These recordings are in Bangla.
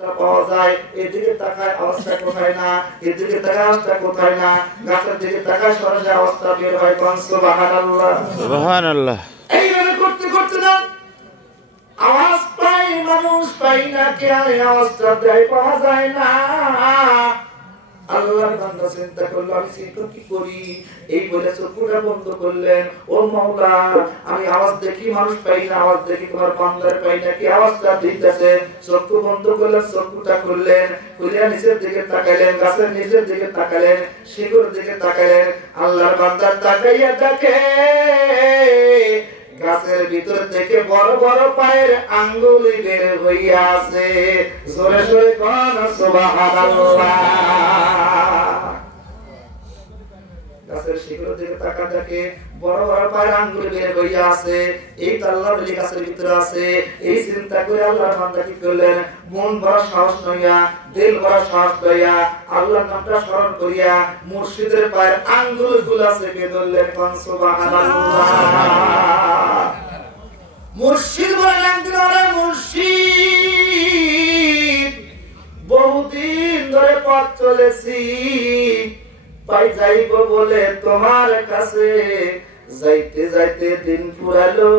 পাওয়া যায়, এদিকে তাকায় অবস্থা কোথায় না, এদিকে তাকায় অবস্থা কোথায় না, গাছের দিকে তাকায় সরাসরি অবস্থা বের হয়। কোন সুবহানাল্লাহ সুবহানাল্লাহ। এইভাবে করতে করতে না আওয়াজ পাই মানুষ পাই না, কে আওয়াজটা দেয় পাওয়া যায় না। আল্লাহর বান্দা চিন্তা করলো আমি চিন্তা কি করি, এই বলে চোখটা বন্ধ করলেন। ও মাওলা আমি আওয়াজ দেখি মানুষ পাই না, আওয়াজ দেখি তোমার বান্দার পাই না, কি আওয়াজটা দিতেছে। চোখ বন্ধ করলেন, চোখটা খুললেন, খুলে নিচের দিকে তাকালেন, গাছের নিচের দিকে তাকালেন, শিকড়ের দিকে তাকালেন। আল্লাহর বান্দা তাকাইয়া দেখে গাছের ভিতর থেকে বড় বড় পায়ের আঙ্গুল বের হইয়া আছে। জোরে জোরে কোন সুবহানাল্লাহ। গাছের শিকড়ের দিকে তাকা দেখে বড় বড় পায়ের আঙ্গুল বের হইয়া আছে। এই তো আল্লাহর ওলি গাছের ভিতরে আছে। এই চিন্তা করে আল্লাহর বান্দা কি করলেন, মন বড় সাহস নইয়া, দিল বড় সাহস লইয়া আল্লাহর নামটা স্মরণ করিয়া মুর্শিদের পায়ের আঙ্গুল গুলা চেপে ধরলেন। কোন সুবহানাল্লাহ। মুর্শিদ বলেন মুর্শিদ বহুদিন ধরে পথ চলেছি, পাই যাইব বলে তোমার কাছে, যাইতে যাইতে দিন ফুরালো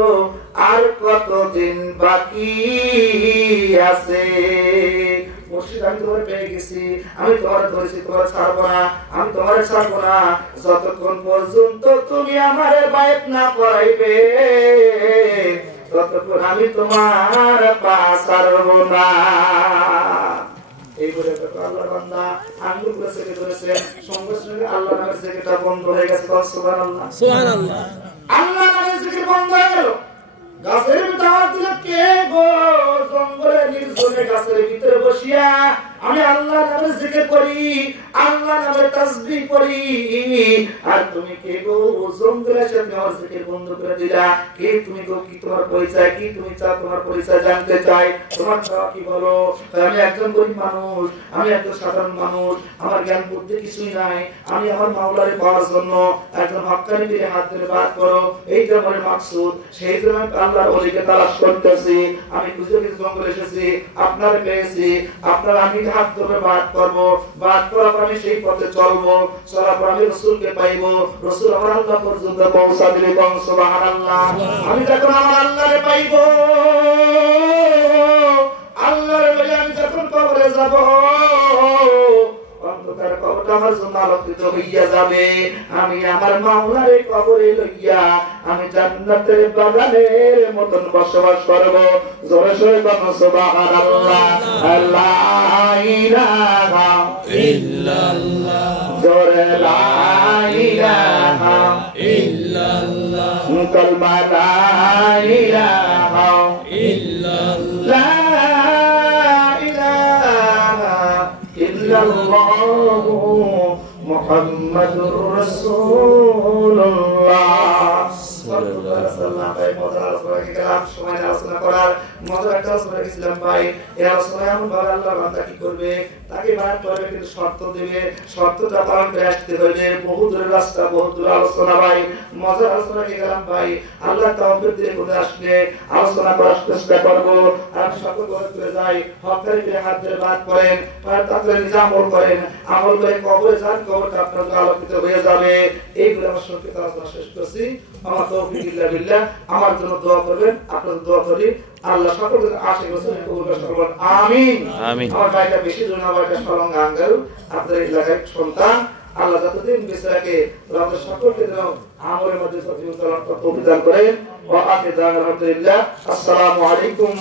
আর কতদিন বাকি আছে। মুর্শিদ আমি তোমার পেয়ে গেছি, আমি তোমার ধরেছি, তোমার ছাড়বো না, আমি তোমার ছাড়বো না যতক্ষণ পর্যন্ত তুমি আমার বাইত না পড়াইবে, ততক্ষণ আমি তোমার পা ছাড়বো না। এই বলে আল্লাহর বান্দা আঙ্গুল গুলো চেপে ধরেছেন, সঙ্গে সঙ্গে আল্লাহর নামের জিকিরটা বন্ধ হয়ে গেছে। সুবহানাল্লাহ সুবহানাল্লাহ। আল্লাহর নামের জিকির বন্ধ হয়ে গেল। গাছের ভিতরে আওয়াজ দিল, কে গো? জঙ্গলের নির্জনে গাছের ভিতরে বসিয়া আমি আল্লাহর নামের জিকির করি, আল্লাহর নামের তাসবিহ করি, আর তুমি কে গো? জঙ্গলের সাথে আমার জিকির বন্ধ করে দিলা। কে তুমি গো? কি তোমার পরিচয়? কি তুমি চাও? তোমার পরিচয় জানতে চাই। তোমার চাও কি বলো? আমি একজন গরিব মানুষ, আমি একজন সাধারণ মানুষ, আমার জ্ঞান বুদ্ধি কিছুই নাই। আমি আমার মাওলারে পাওয়ার জন্য একজন হক্কানি পীরে হাত ধরে বাদ করো, এইটা আমার মাকসুদ। সেই জন্য আল্লাহর ওলিকে তালাশ করতেছি। আমি খুঁজে খুঁজে জঙ্গলে এসেছি, আপনার পেয়েছি, আপনার আমি হাত ধরে বাদ করবো, বাদ করার পর আমি সেই পথে চলবো, চলার পর আমি রাসূলকে পাইবো, রাসূল আমার আল্লাহ পর্যন্ত পৌঁছা দিলে। সুবহানাল্লাহ। আমি যখন আমার আল্লাহরে পাইবো, আল্লাহর বলে আমি যখন কবরে যাব, অন্ধকার কবরটা আমার জন্য আলোকিত হইয়া যাবে। আমি আমার মাওলারে কবরে লইয়া আমি জান্নাতের বাগানের মতন বসবাস করব। জোরে জোরে বলো সুবহানাল্লাহ। লা ইলাহা ইল্লাল্লাহ। জোরে লা ইলাহা ইল্লাল্লাহ। কালমা লা ইলাহা ইল্লাল্লাহ। মুহাম্মাদুর রাসূলুল্লাহ সাল্লাল্লাহু আলাইহি ওয়াসাল্লাম। ভাই মজার আলোচনা গেলাম, সময় আলোচনা করার মজার একটা আলোচনা গেছিলাম ভাই। এই আলোচনা এমন ভাবে আল্লাহ বান্দা কি করবে, তাকে বাদ করবে, কিন্তু শর্ত দেবে, শর্তটা পালন করে আসতে হবে। বহু দূরের রাস্তা, বহু দূরের আলোচনা ভাই, মজার আলোচনা গেলাম ভাই। আল্লাহ তাওফিক দিয়ে কোথায় আসলে আলোচনা করার চেষ্টা করবো। আর সকল করে যাই হকারি পীরে হাত ধরে বাদ করেন, তারপরে নিজে আমল করেন, আমল করে কবরে যান, কবরটা আপনার আলোকিত হয়ে যাবে। এইগুলো আমার সংক্ষিপ্ত আলোচনা শেষ করছি। আমার তৌফিক ইল্লা বিল্লাহ। আমার জন্য দোয়া করবেন, আপনাদের দোয়া করি। আল্লাহ সকলের আশীর্বাদ কবুল করুন। আমিন আমিন। আমার ভাইটা বেশি জন, আমার ভাইটা সলঙ্গ আঙ্গাল, আপনাদের এলাকার সন্তান। আল্লাহ যতদিন বেঁচে রাখে আমাদের সকলকে যেন আমলের মধ্যে সত্যি তৌফিক দান করেন। ওয়া আখিরু দাওয়ানা আলহামদুলিল্লাহ। আসসালামু আলাইকুম।